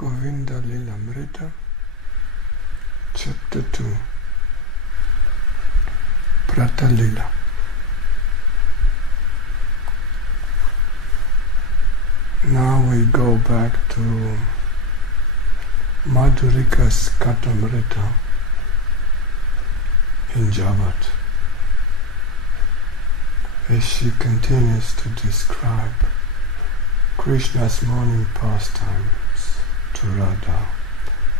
Govinda-Līlāmṛta, Chapter 2, Prāthaḥ. Now we go back to Madhurikā's Kathāmṛta in Jāvaṭ, as she continues to describe Krishna's morning pastimes to Rādhā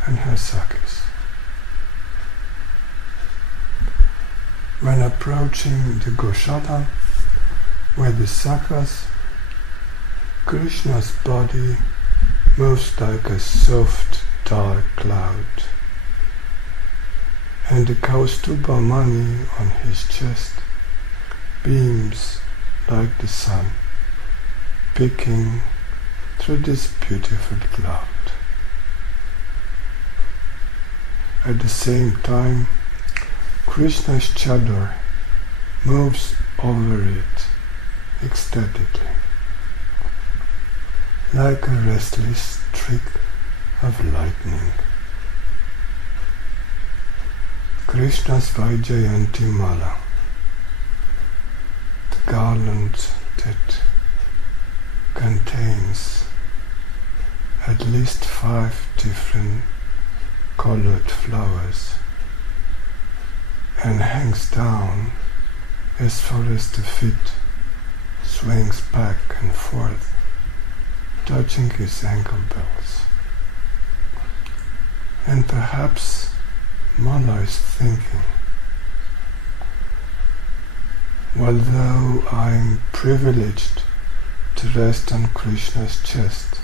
and her sakhīs. When approaching the gośālā, where the sakhās, Krishna's body moves like a soft, dark cloud, and the Kaustubha maṇi on his chest beams like the sun, peeking through this beautiful cloud. At the same time, Krishna's cāddar moves over it ecstatically, like a restless streak of lightning. Krishna's Vaijayantī mālā, the garland that contains at least 5 different colored flowers and hangs down as far as the feet, swings back and forth, touching his ankle bells. And perhaps Mālā is thinking, although I'm privileged to rest on Krishna's chest,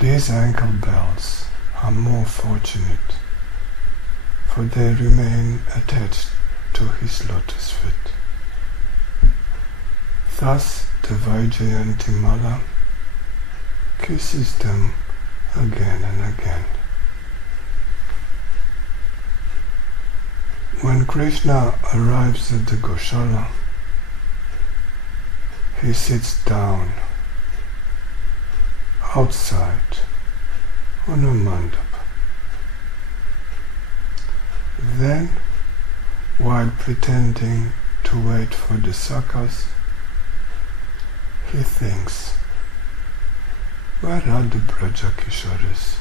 these ankle bells are more fortunate, for they remain attached to his lotus feet. Thus the Vaijayantī mālā kisses them again and again. When Krishna arrives at the gośālā, he sits down outside on a mandapa. Then, while pretending to wait for the sakhās, he thinks, where are the Vrāja Kishoras?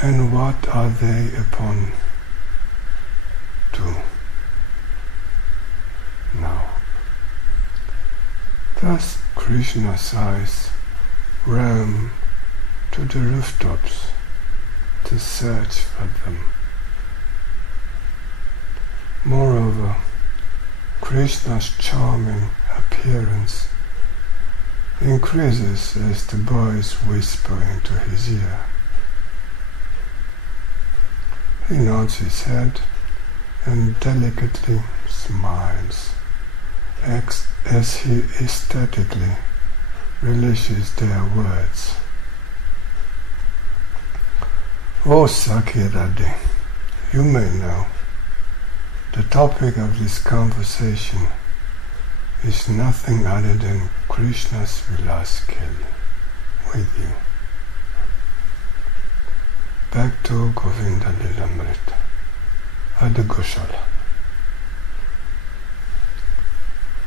And what are they upon to now? Thus Krishna's eyes roam to the rooftops to search for them. Moreover, Krishna's charming appearance increases as the boys whisper into his ear. He nods his head and delicately smiles as he ecstatically relishes their words. O Sakhī, you may know, the topic of this conversation is nothing other than Krishna's vilas with you. Back to Govinda-Līlāmṛta at the gośālā.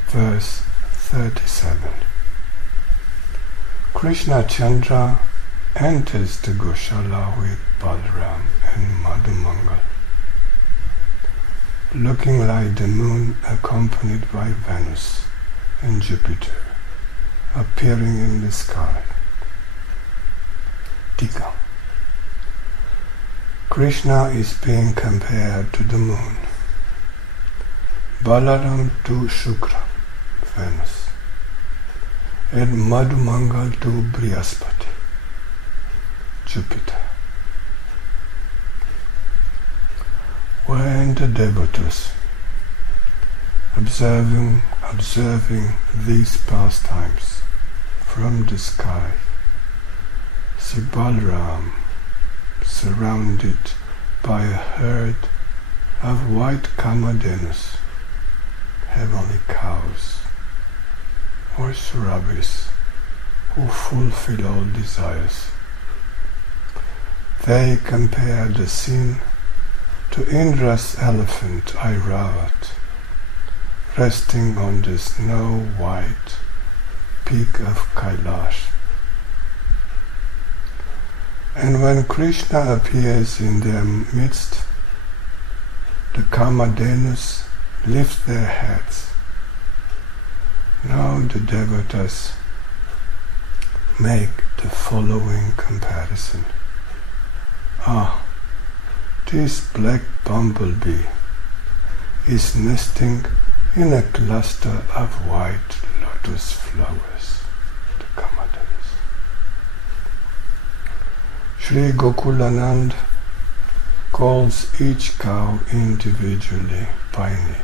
Verse 37. Krishna Chandra enters the gośālā with Balaram and Madhumaṅgal, looking like the moon accompanied by Venus and Jupiter appearing in the sky. Ṭīkā. Krishna is being compared to the moon, Balaram to Shukra, Venus, and Madhumaṅgal to Brihaspati, Jupiter. When the devotees, observing these pastimes from the sky, see Balaram surrounded by a herd of white Kamadhenus, heavenly cows, or surabhis, who fulfill all desires. They compare the scene to Indra's elephant Jāvaṭ, resting on the snow-white peak of Kailash. And when Krishna appears in their midst, the Kamadhenus lift their heads. Now the devatas make the following comparison. Ah, this black bumblebee is nesting in a cluster of white lotus flowers, the Kamadhenus. Sri Gokulanand calls each cow individually by name.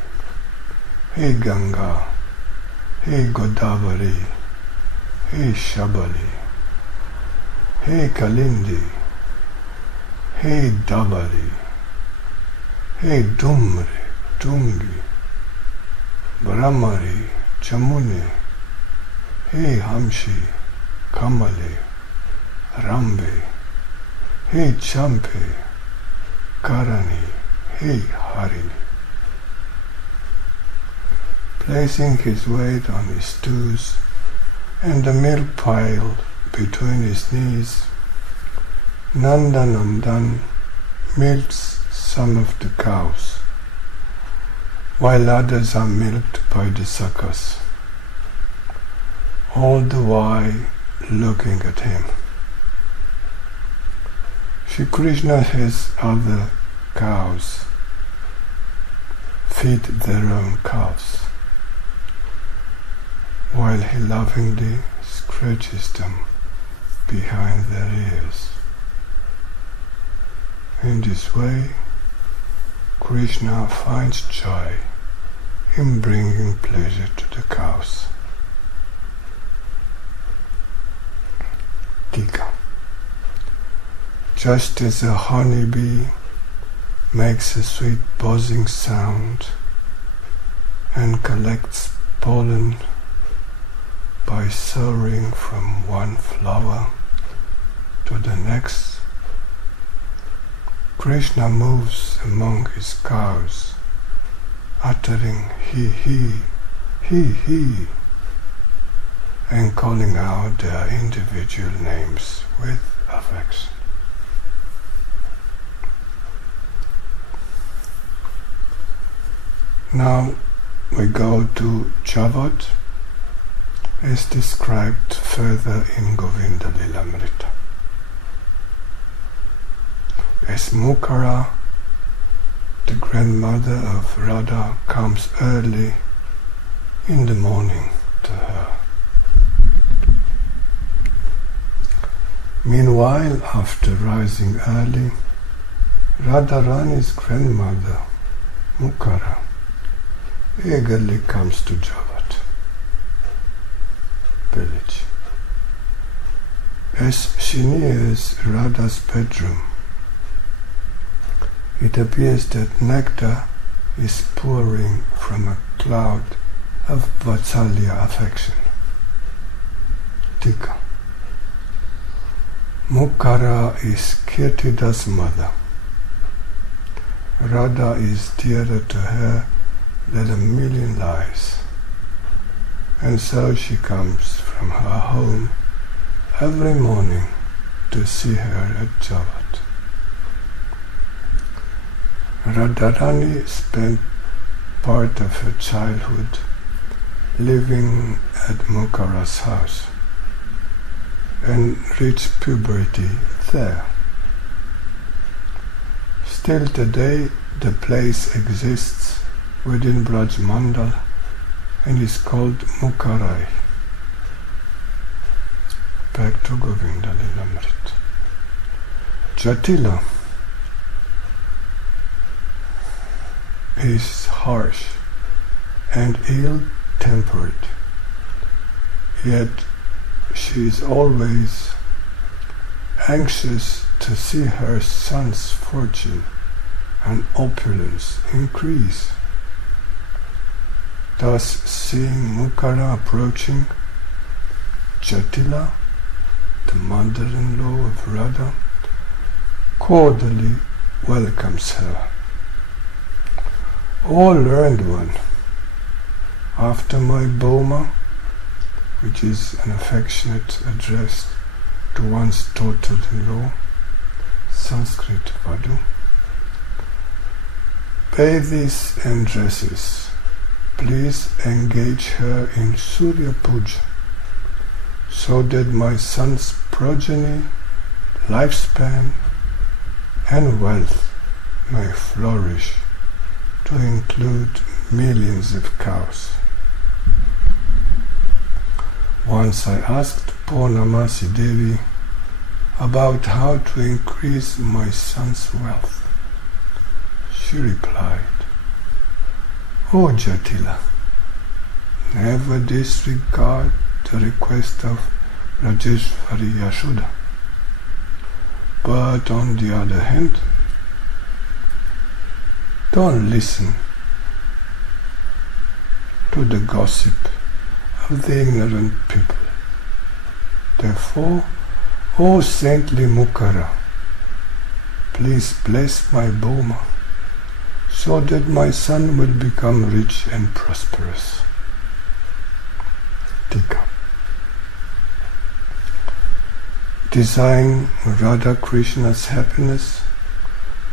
Hey Ganga, hey Godavari, hey Shabali, hey Kalindi, hey Davari, hey Dumri, Tungi, Brahmari, Chamuni, hey Hamshi, Kamali, Rambe, hey Champe, Karani, hey Harini. Placing his weight on his toes and the milk pile between his knees, Nandanandan milks some of the cows, while others are milked by the sakhās, all the while looking at him. Shri Krishna has other cows feed their own calves, while he lovingly scratches them behind their ears. In this way, Krishna finds joy in bringing pleasure to the cows. Ṭīkā. Just as a honeybee makes a sweet buzzing sound and collects pollen by soaring from one flower to the next, Krishna moves among his cows, uttering he, and calling out their individual names with affection. Now we go to Jāvaṭ, as described further in Govinda-Līlāmṛta. As Mukharā, the grandmother of Rādhā, comes early in the morning to her. Meanwhile, after rising early, Radharani's grandmother, Mukharā, eagerly comes to Jāvaṭ village. As she nears Rādhā's bedroom, it appears that nectar is pouring from a cloud of Vatsalya affection. Ṭīkā. Mukharā is Kirtida's mother. Rādhā is dearer to her than a million lives, and so she comes from her home every morning to see her at Jāvaṭ. Radharani spent part of her childhood living at Mukharā's house and reached puberty there. Still today the place exists within Vrāja Mandal and is called Mukharā. Back to Govinda-Līlāmṛta. Jatila is harsh and ill-tempered, yet she is always anxious to see her son's fortune and opulence increase. Thus, seeing Mukharā approaching, Jatila, the mother-in-law of Rādhā, cordially welcomes her. O learned one, after my boma, which is an affectionate address to one's daughter-in-law, Sanskrit Vadu, pay these addresses. Please engage her in Surya Puja, so that my son's progeny, lifespan, and wealth may flourish to include millions of cows. Once I asked Purnamasi Devi about how to increase my son's wealth. She replied, O Jatila, never disregard the request of Rajeshwari Yashoda. But on the other hand, don't listen to the gossip of the ignorant people. Therefore, O saintly Mukharā, please bless my boma, so that my son will become rich and prosperous. Ṭīkā. Desiring Radha Krishna's happiness,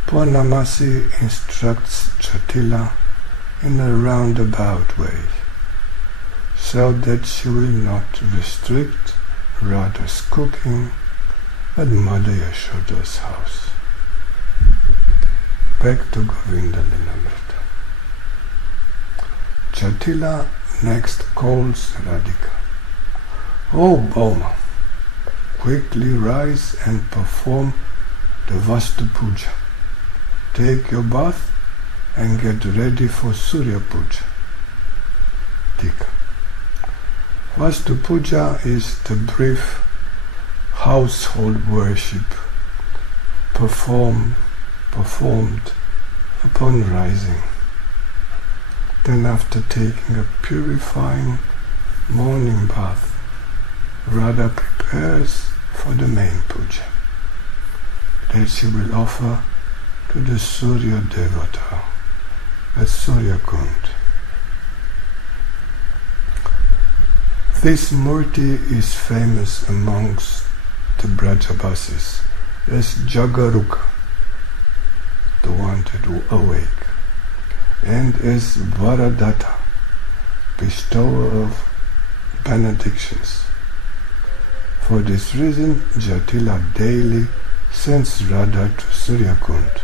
Purnamasi instructs Jatila in a roundabout way, so that she will not restrict Radha's cooking at Mother Yashoda's house. Back to Govinda-Līlāmṛta. Jatila next calls Radhika. O Boma, quickly rise and perform the Vastu Puja. Take your bath and get ready for Surya Puja. Ṭīkā. Vastu Puja is the brief household worship performed upon rising. Then, after taking a purifying morning bath, Radha prepares for the main puja that she will offer to the Surya Devata at Surya Kund. This murti is famous amongst the Brajavasis as Jagaruka, the one that will awake, and as Varadatta, bestower of benedictions. For this reason, Jatila daily sends Radha to Surya Kund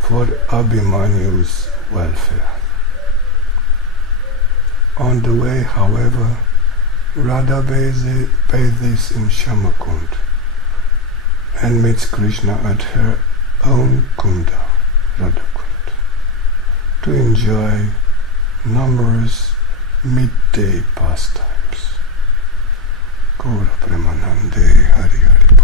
for Abhimanyu's welfare. On the way, however, Radha bathes in Shamakund and meets Krishna at her own kunda, Radhakund, to enjoy numerous midday pastimes. Gaura Premanande Hari Hari.